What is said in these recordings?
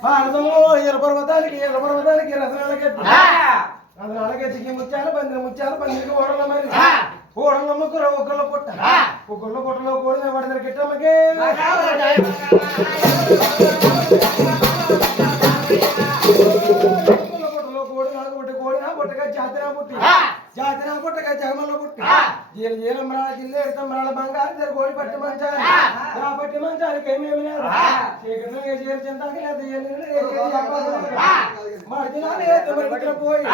పాలసము ఎర్ర పర్వతానికి ఎర్ర పర్వతానికి రసనాలకి రసనాలకి పందిరి ముత్యాలు పందిరికి ఓడల మరి ఓడల ముగ్గురు ఒకళ్ళ పుట్ట. ఒకళ్ళ పుట్టలో కూడిన పడతారు గిట్టమ్మకి పుట్టలో కూడిన పుట్టి కూడిన పుట్టగా జాతిరా పుట్టి. జాతిరా పుట్టగా జగమల్ల పుట్టి. జీల జీలమ్రాల జిల్లా ఎడతమ్రాల బంగారు కోడి పట్టి మంచాలి పట్టి మంచాలకి ఏమేమి లేదు. పోయి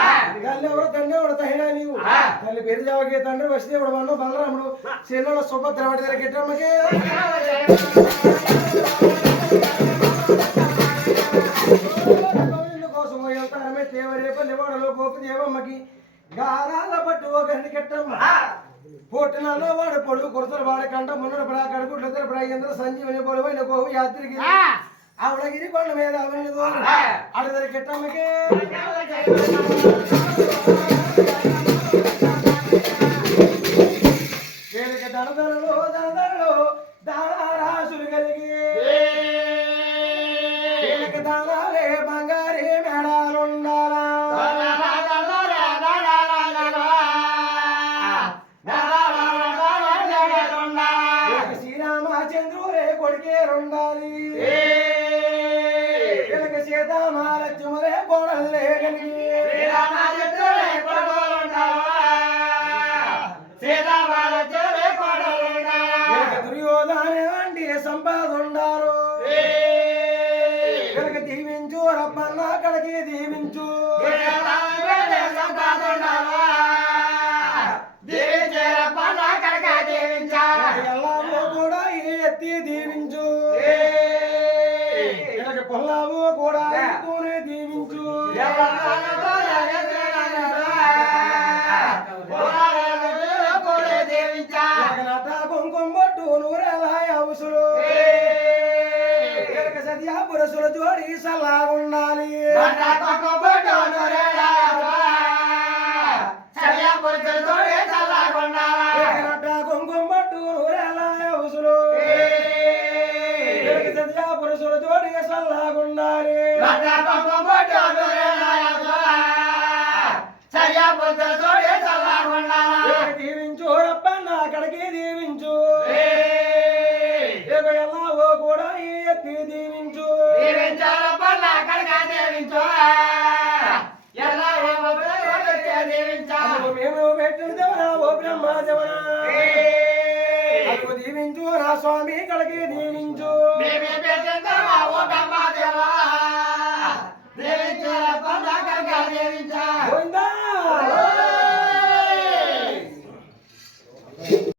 తల్లి ఎవరు తండ్రి తహినా నీవు తల్లి పేరు జావకి తండ్రి వస్తే మన బలరాముడు చెల్లెల సుభద్ర వాడి దగ్గర గిట్టమ్మకి గోవిందు కోసం వెళ్తారమే తేవరేపల్లి వాడలో గోపు దేవమ్మకి గారాల పట్టు ఒకరిని కెట్టమ్మ పుట్టినలో వాడు పొడుగు కొరతలు వాడి కంట మున్నడు పడా కడుపుట్ల పడా ఇంద్ర సంజీవని పొలవైన గోవు యాత్రికి. ఆవిడగిరి కొండ మీద అవన్నీ అడదరి కెట్టమ్మకి. కలిగి కొడుకే ఉండాలి వీళ్ళకి సీతామహాలక్ష్మరే కోడల్లే కలిగి. దుర్యోధన వంటి దీవించు రప్పన్న కడకి దీవించు. పొల్లాము కూడా దీవించు వీళ్ళకి నట కుంకుమ కన్నుల తోటి సల్లాగుండాలి దీవించు రప్పన్న అక్కడికి దీవించు. కూడా ఈ ఎత్తి నీవు దీవించు నా స్వామి కలిగి దీవించు. గోవిందా